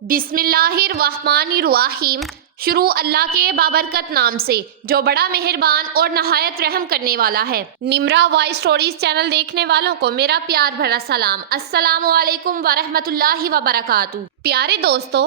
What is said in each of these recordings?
بسم اللہ الرحمن الرحیم۔ شروع اللہ کے بابرکت نام سے جو بڑا مہربان اور نہایت رحم کرنے والا ہے۔ نمرا وائس سٹوریز چینل دیکھنے والوں کو میرا پیار بھرا سلام۔ السلام علیکم ورحمۃ اللہ وبرکاتہ۔ پیارے دوستو،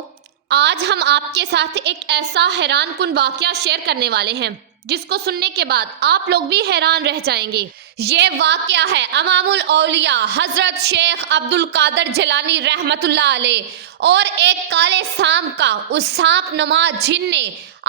آج ہم آپ کے ساتھ ایک ایسا حیران کن واقعہ شیئر کرنے والے ہیں جس کو سننے کے بعد آپ لوگ بھی حیران رہ جائیں گے۔ یہ واقعہ ہے امام الاولیاء حضرت شیخ عبد القادر جیلانی رحمۃ اللہ علیہ اور ایک کالے سانپ کا۔ اس سانپ نما جن نے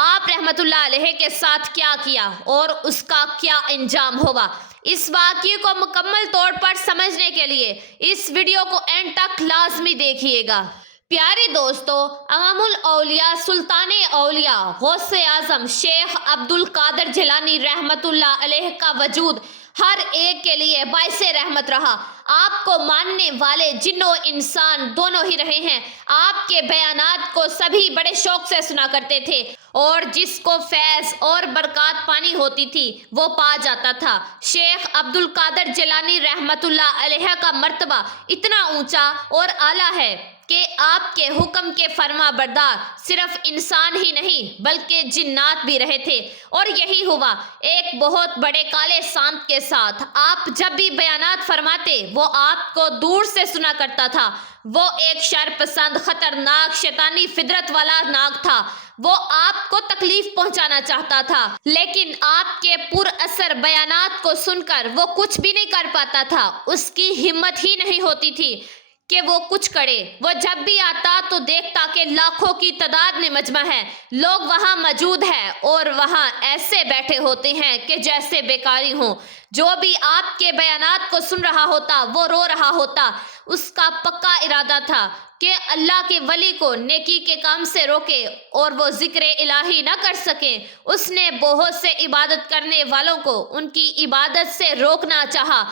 آپ رحمۃ اللہ علیہ کے ساتھ کیا کیا اور اس کا کیا انجام ہوا، اس واقعے کو مکمل طور پر سمجھنے کے لیے اس ویڈیو کو اینڈ تک لازمی دیکھیے گا۔ پیارے دوستو، امام الاولیاء سلطان اولیاء غوث اعظم شیخ عبد القادر جیلانی رحمۃ اللہ علیہ کا وجود ہر ایک کے لیے باعث رحمت رہا۔ آپ کو ماننے والے جن و انسان دونوں ہی رہے ہیں۔ آپ کے بیانات کو سبھی بڑے شوق سے سنا کرتے تھے اور جس کو فیض اور برکات پانی ہوتی تھی وہ پا جاتا تھا۔ شیخ عبد القادر جیلانی رحمۃ اللہ علیہ کا مرتبہ اتنا اونچا اور اعلیٰ ہے کہ آپ کے حکم کے فرما بردار صرف انسان ہی نہیں بلکہ جنات بھی رہے تھے، اور یہی ہوا ایک بہت بڑے کالے سانپ کے ساتھ۔ آپ جب بھی بیانات فرماتے وہ آپ کو دور سے سنا کرتا تھا۔ وہ ایک شر پسند، خطرناک، شیطانی فطرت والا ناگ تھا۔ وہ آپ کو تکلیف پہنچانا چاہتا تھا، لیکن آپ کے پر اثر بیانات کو سن کر وہ کچھ بھی نہیں کر پاتا تھا۔ اس کی ہمت ہی نہیں ہوتی تھی کہ وہ کچھ کرے۔ وہ جب بھی آتا تو دیکھتا کہ لاکھوں کی تعداد میں مجمع ہے، لوگ وہاں موجود ہیں اور وہاں ایسے بیٹھے ہوتے ہیں کہ جیسے بیکاری ہوں۔ جو بھی آپ کے بیانات کو سن رہا ہوتا وہ رو رہا ہوتا۔ اس کا پکا ارادہ تھا کہ اللہ کے ولی کو نیکی کے کام سے روکے اور وہ ذکر الہی نہ کر سکیں۔ اس نے بہت سے عبادت کرنے والوں کو ان کی عبادت سے روکنا چاہا،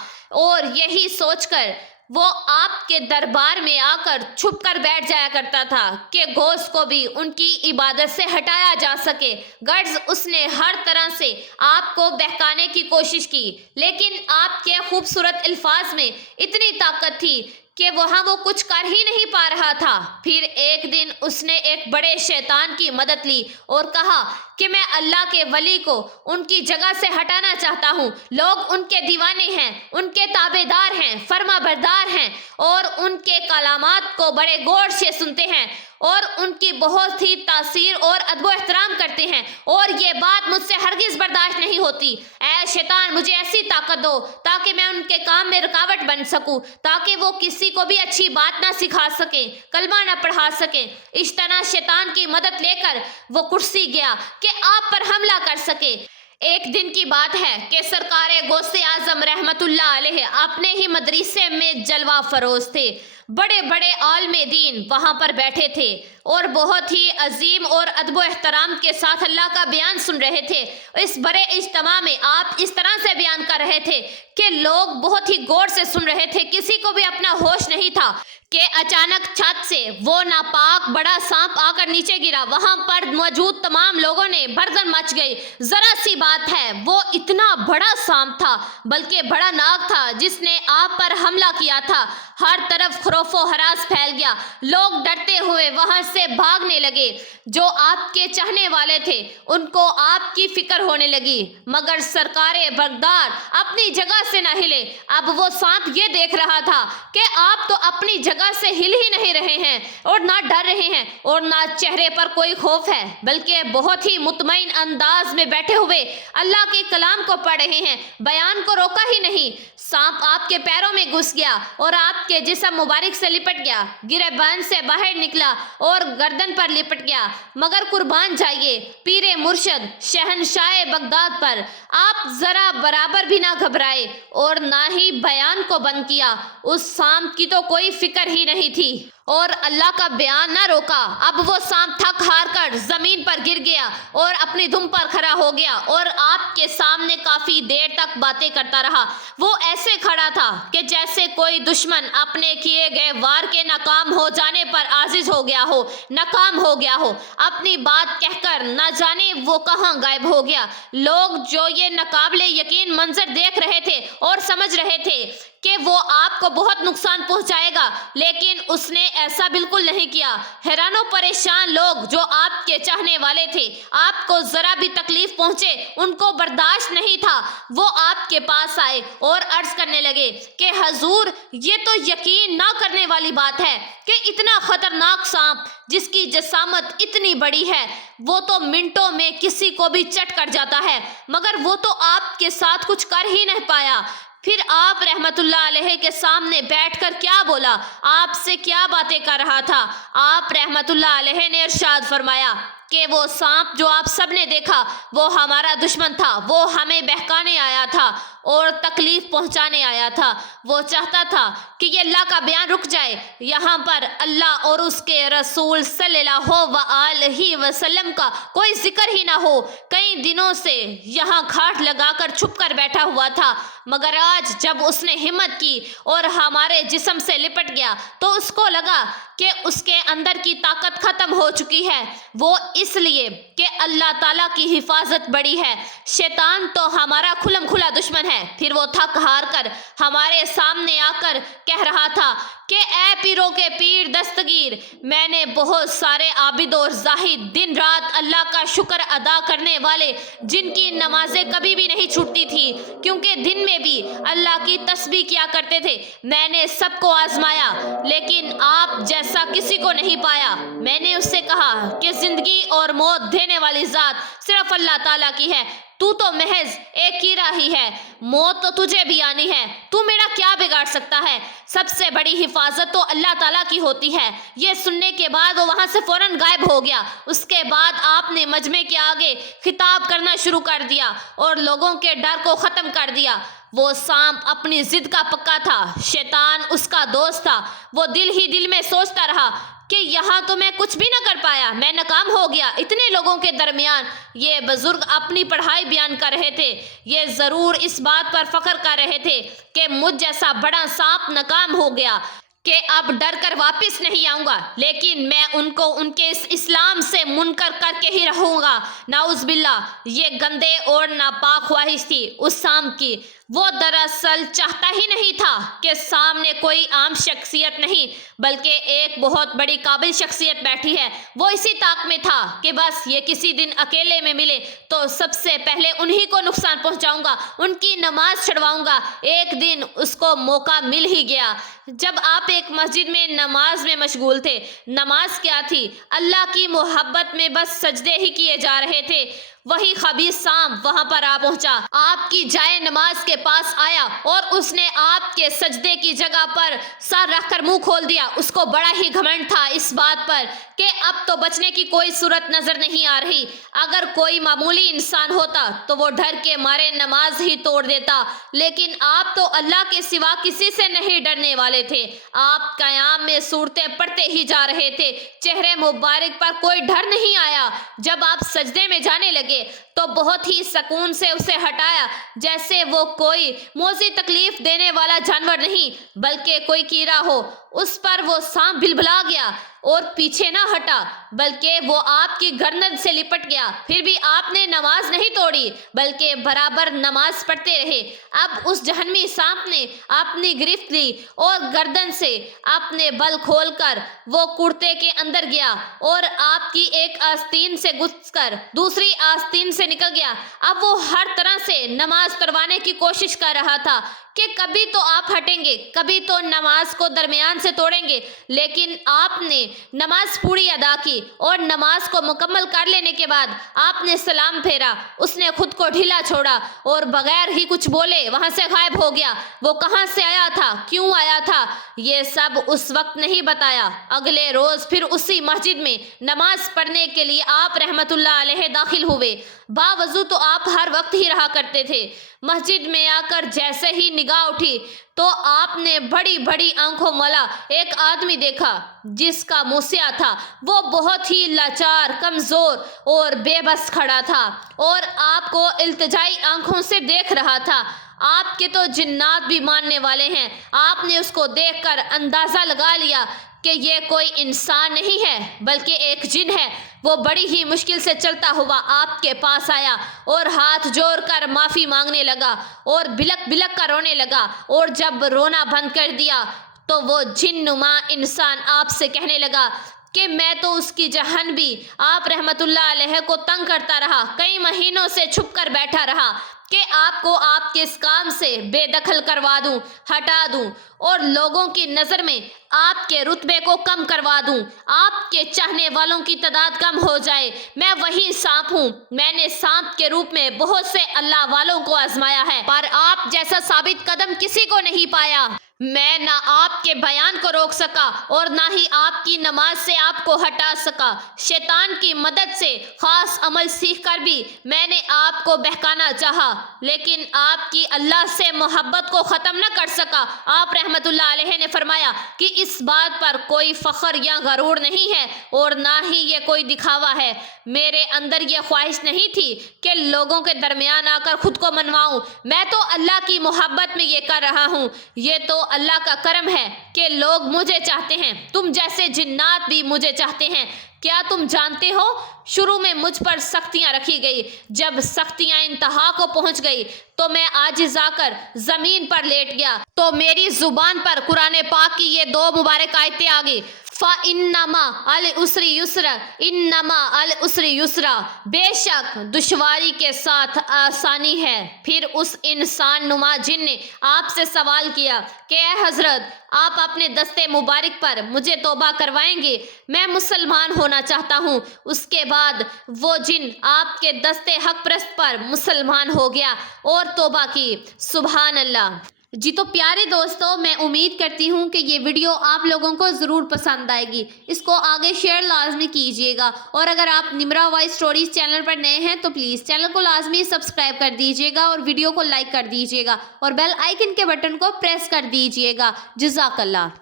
اور یہی سوچ کر وہ آپ کے دربار میں آ کر چھپ کر بیٹھ جایا کرتا تھا کہ غوث کو بھی ان کی عبادت سے ہٹایا جا سکے۔ غرض اس نے ہر طرح سے آپ کو بہکانے کی کوشش کی، لیکن آپ کے خوبصورت الفاظ میں اتنی طاقت تھی کہ وہاں وہ کچھ کر ہی نہیں پا رہا تھا۔ پھر ایک دن اس نے ایک بڑے شیطان کی مدد لی اور کہا کہ میں اللہ کے ولی کو ان کی جگہ سے ہٹانا چاہتا ہوں۔ لوگ ان کے دیوانے ہیں، ان کے تابع دار ہیں، فرما بردار ہیں، اور ان کے کلامات کو بڑے غور سے سنتے ہیں اور ان کی بہت ہی تاثیر اور ادب و احترام کرتے ہیں، اور یہ بات مجھ سے ہرگز برداشت نہیں ہوتی۔ اے شیطان، مجھے ایسی طاقت دو تاکہ میں ان کے کام میں رکاوٹ بن سکوں، تاکہ وہ کسی کو بھی اچھی بات نہ سکھا سکیں، کلمہ نہ پڑھا سکیں۔ اشتنا شیطان کی مدد لے کر وہ کرسی گیا کہ آپ پر حملہ کر سکے۔ ایک دن کی بات ہے کہ سرکار غوث اعظم رحمۃ اللہ علیہ اپنے ہی مدرسے میں جلوہ فروز تھے۔ بڑے بڑے عالم دین وہاں پر بیٹھے تھے اور بہت ہی عظیم اور ادب و احترام کے ساتھ اللہ کا بیان سن رہے تھے۔ اس بڑے اجتماع میں آپ اس طرح سے بیان کر رہے تھے کہ لوگ بہت ہی غور سے سن رہے تھے، کسی کو بھی اپنا ہوش نہیں تھا کہ اچانک چھت سے وہ ناپاک بڑا سانپ آ کر نیچے گرا۔ وہاں پر موجود تمام لوگوں نے بھردن مچ گئی۔ ذرا سی بات ہے، وہ اتنا بڑا سانپ تھا، بلکہ بڑا ناگ تھا جس نے آپ پر حملہ کیا تھا۔ ہر طرف خوف و ہراس پھیل گیا، لوگ ڈرتے ہوئے وہاں سے بھاگنے لگے۔ جو آپ کے چاہنے والے تھے ان کو آپ کی فکر ہونے لگی، مگر سرکار بردار اپنی جگہ سے نہ ہلے۔ اب وہ سانپ یہ دیکھ رہا تھا کہ آپ تو اپنی جگہ سے ہل ہی نہیں رہے ہیں، اور نہ ڈر رہے ہیں اور نہ چہرے پر کوئی خوف ہے، بلکہ بہت ہی مطمئن انداز میں بیٹھے ہوئے اللہ کے کلام کو پڑھ رہے ہیں، بیان کو روکا ہی نہیں۔ سانپ آپ کے پیروں میں گھس گیا اور آپ کے جسم مبارک سے لپٹ گیا، گریبان سے باہر نکلا اور گردن پر لپٹ گیا۔ مگر قربان جائیے پیر مرشد شہنشاہ بغداد پر، آپ ذرا برابر بھی نہ گھبرائے اور نہ ہی بیان کو بند کیا۔ اس سانپ کی تو کوئی فکر ہی نہیں تھی اور اللہ کا بیان نہ روکا۔ اب وہ سانپ تھک ہار کر زمین پر گر گیا اور اپنی دم پر کھڑا ہو گیا اور آپ کے سامنے کافی دیر تک باتیں کرتا رہا۔ وہ ایسے کھڑا تھا کہ جیسے کوئی دشمن اپنے کیے گئے وار کے ناکام ہو جانے پر عاجز ہو گیا ہو، ناکام ہو گیا ہو، اپنی بات کہہ کر نہ جانے وہ کہاں غائب ہو گیا۔ لوگ جو یہ ناقابل یقین منظر دیکھ رہے تھے اور سمجھ رہے تھے کہ وہ آپ کو بہت نقصان پہنچائے گا، لیکن اس نے ایسا بالکل نہیں کیا۔ حیران و پریشان لوگ جو آپ کے چاہنے والے تھے، آپ کو ذرا بھی تکلیف پہنچے ان کو برداشت نہیں تھا، وہ آپ کے پاس آئے اور عرض کرنے لگے کہ حضور، یہ تو یقین نہ کرنے والی بات ہے کہ اتنا خطرناک سانپ جس کی جسامت اتنی بڑی ہے، وہ تو منٹوں میں کسی کو بھی چٹ کر جاتا ہے، مگر وہ تو آپ کے ساتھ کچھ کر ہی نہیں پایا۔ پھر آپ رحمت اللہ علیہ کے سامنے بیٹھ کر کیا بولا، آپ سے کیا باتیں کر رہا تھا؟ آپ رحمت اللہ علیہ نے ارشاد فرمایا کہ وہ سانپ جو آپ سب نے دیکھا وہ ہمارا دشمن تھا، وہ ہمیں بہکانے آیا تھا اور تکلیف پہنچانے آیا تھا۔ وہ چاہتا تھا کہ یہ اللہ کا بیان رک جائے، یہاں پر اللہ اور اس کے رسول صلی اللہ علیہ وسلم کا کوئی ذکر ہی نہ ہو۔ کئی دنوں سے یہاں کھاٹ لگا کر چھپ کر بیٹھا ہوا تھا، مگر آج جب اس نے ہمت کی اور ہمارے جسم سے لپٹ گیا تو اس کو لگا کہ اس کے اندر کی طاقت ختم ہو چکی ہے، وہ اس لیے کہ اللہ تعالیٰ کی حفاظت بڑی ہے۔ شیطان تو ہمارا کھلم کھلا دشمن ہے۔ پھر وہ تھک ہار کر ہمارے سامنے آ کر کہہ رہا تھا کہ اے پیروں کے پیر دستگیر، میں نے بہت سارے عابد اور زاہد، دن رات اللہ کا شکر ادا کرنے والے، جن کی نمازیں کبھی بھی نہیں چھوٹتی تھی کیونکہ دن میں بھی اللہ کی تسبیح کیا کرتے تھے، میں نے سب کو آزمایا لیکن آپ جیسا کسی کو نہیں پایا۔ میں نے اس سے کہا کہ زندگی اور موت دینے والی ذات صرف اللہ تعالیٰ کی ہے، تو محض ایک ہی راہی ہے، موت تو تجھے بھی آنی ہے، تو میرا کیا بگاڑ سکتا ہے؟ سب سے بڑی حفاظت تو اللہ تعالیٰ کی ہوتی ہے۔ یہ سننے کے بعد وہ وہاں سے فوراً غائب ہو گیا۔ اس کے بعد آپ نے مجمع کے آگے خطاب کرنا شروع کر دیا اور لوگوں کے ڈر کو ختم کر دیا۔ وہ سانپ اپنی ضد کا پکا تھا، شیطان اس کا دوست تھا۔ وہ دل ہی دل میں سوچتا رہا کہ یہاں تو میں کچھ بھی نہ کر پایا، میں ناکام ہو گیا۔ اتنے لوگوں کے درمیان یہ بزرگ اپنی پڑھائی بیان کر رہے تھے، یہ ضرور اس بات پر فخر کر رہے تھے کہ مجھ جیسا بڑا سانپ ناکام ہو گیا کہ اب ڈر کر واپس نہیں آؤں گا، لیکن میں ان کو ان کے اس اسلام سے منکر کر کے ہی رہوں گا۔ نعوذ باللہ، یہ گندے اور ناپاک خواہش تھی اس سانپ کی۔ وہ دراصل چاہتا ہی نہیں تھا کہ سامنے کوئی عام شخصیت نہیں بلکہ ایک بہت بڑی قابل شخصیت بیٹھی ہے۔ وہ اسی طاق میں تھا کہ بس یہ کسی دن اکیلے میں ملے تو سب سے پہلے انہی کو نقصان پہنچاؤں گا، ان کی نماز چھڑواؤں گا۔ ایک دن اس کو موقع مل ہی گیا جب آپ ایک مسجد میں نماز میں مشغول تھے۔ نماز کیا تھی؟ اللہ کی محبت میں بس سجدے ہی کیے جا رہے تھے۔ وہی خبیث سانپ وہاں پر آ پہنچا، آپ کی جائے نماز کے پاس آیا اور اس نے آپ کے سجدے کی جگہ پر سر رکھ کر منہ کھول دیا۔ اس کو بڑا ہی گھمنڈ تھا اس بات پر کہ اب تو بچنے کی کوئی صورت نظر نہیں آ رہی۔ اگر کوئی معمولی انسان ہوتا تو وہ ڈر کے مارے نماز ہی توڑ دیتا، لیکن آپ تو اللہ کے سوا کسی سے نہیں ڈرنے والے تھے۔ آپ قیام میں سورتیں پڑھتے ہی جا رہے تھے، چہرے مبارک پر کوئی ڈر نہیں آیا۔ جب آپ سجدے میں جانے لگے تو بہت ہی سکون سے اسے ہٹایا، جیسے وہ کوئی موذی تکلیف دینے والا جانور نہیں بلکہ کوئی کیڑا ہو۔ اس پر وہ سانپ بلبلا گیا اور پیچھے نہ ہٹا بلکہ وہ آپ کی گردن سے لپٹ گیا۔ پھر بھی آپ نے نماز نہیں توڑی بلکہ برابر نماز پڑھتے رہے۔ اب اس جہنمی سانپ نے اپنی گرفت لی اور گردن سے اپنے بل کھول کر وہ کرتے کے اندر گیا اور آپ کی ایک آستین سے گھس کر دوسری آستین سے نکل گیا۔ اب وہ ہر طرح سے نماز توڑوانے کی کوشش کر رہا تھا کہ کبھی تو آپ ہٹیں گے، کبھی تو نماز کو درمیان سے توڑیں گے، لیکن آپ نے نماز پوری ادا کی اور نماز کو مکمل کر لینے کے بعد آپ نے سلام پھیرا۔ اس نے خود کو ڈھیلا چھوڑا اور بغیر ہی کچھ بولے وہاں سے غائب ہو گیا۔ وہ کہاں سے آیا تھا، کیوں آیا تھا، یہ سب اس وقت نہیں بتایا۔ اگلے روز پھر اسی مسجد میں نماز پڑھنے کے لیے آپ رحمت اللہ علیہ داخل ہوئے۔ باوضو تو آپ ہر وقت ہی رہا کرتے تھے۔ مسجد میں آ کر جیسے ہی نگاہ اٹھی تو آپ نے بڑی بڑی آنکھوں والا ایک آدمی دیکھا جس کا منہ سیاہ تھا۔ وہ بہت ہی لاچار، کمزور اور بے بس کھڑا تھا اور آپ کو التجائی آنکھوں سے دیکھ رہا تھا۔ آپ کے تو جنات بھی ماننے والے ہیں۔ آپ نے اس کو دیکھ کر اندازہ لگا لیا کہ یہ کوئی انسان نہیں ہے بلکہ ایک جن ہے۔ وہ بڑی ہی مشکل سے چلتا ہوا آپ کے پاس آیا اور ہاتھ جوڑ کر معافی مانگنے لگا اور بلک بلک کر رونے لگا، اور جب رونا بند کر دیا تو وہ جن نما انسان آپ سے کہنے لگا کہ میں تو اس کی جہن بھی آپ رحمت اللہ علیہ کو تنگ کرتا رہا، کئی مہینوں سے چھپ کر بیٹھا رہا کہ آپ کو آپ کے اس کام سے بے دخل کروا دوں، ہٹا دوں اور لوگوں کی نظر میں آپ کے رتبے کو کم کروا دوں، آپ کے چاہنے والوں کی تعداد کم ہو جائے۔ میں وہی سانپ ہوں، میں نے سانپ کے روپ میں بہت سے اللہ والوں کو آزمایا ہے، پر آپ جیسا ثابت قدم کسی کو نہیں پایا۔ میں نہ آپ کے بیان کو روک سکا اور نہ ہی آپ کی نماز سے آپ کو ہٹا سکا۔ شیطان کی مدد سے خاص عمل سیکھ کر بھی میں نے آپ کو بہکانا چاہا، لیکن آپ کی اللہ سے محبت کو ختم نہ کر سکا۔ آپ رحمت اللہ علیہ نے فرمایا کہ اس بات پر کوئی فخر یا غرور نہیں ہے اور نہ ہی یہ کوئی دکھاوا ہے۔ میرے اندر یہ خواہش نہیں تھی کہ لوگوں کے درمیان آ کر خود کو منواؤں، میں تو اللہ کی محبت میں یہ کر رہا ہوں۔ یہ تو اللہ کا کرم ہے کہ لوگ مجھے چاہتے ہیں، تم جیسے جنات بھی مجھے چاہتے ہیں۔ کیا تم جانتے ہو شروع میں مجھ پر سختیاں رکھی گئی، جب سختیاں انتہا کو پہنچ گئی تو میں عاجز آ کر زمین پر لیٹ گیا تو میری زبان پر قرآن پاک کی یہ دو مبارک آیتیں آ گئی، فَإِنَّمَا الْعُسْرِ يُسْرًا إِنَّمَا الْعُسْرِ يُسْرًا، بے شک دشواری کے ساتھ آسانی ہے۔ پھر اس انسان نما جن نے آپ سے سوال کیا کہ اے حضرت، آپ اپنے دستے مبارک پر مجھے توبہ کروائیں گے، میں مسلمان ہونا چاہتا ہوں۔ اس کے بعد وہ جن آپ کے دستے حق پرست پر مسلمان ہو گیا اور توبہ کی۔ سبحان اللہ۔ جی تو پیارے دوستو، میں امید کرتی ہوں کہ یہ ویڈیو آپ لوگوں کو ضرور پسند آئے گی، اس کو آگے شیئر لازمی کیجیے گا، اور اگر آپ نمرا وائس اسٹوریز چینل پر نئے ہیں تو پلیز چینل کو لازمی سبسکرائب کر دیجیے گا اور ویڈیو کو لائک کر دیجیے گا اور بیل آئیکن کے بٹن کو پریس کر دیجیے گا۔ جزاک اللہ۔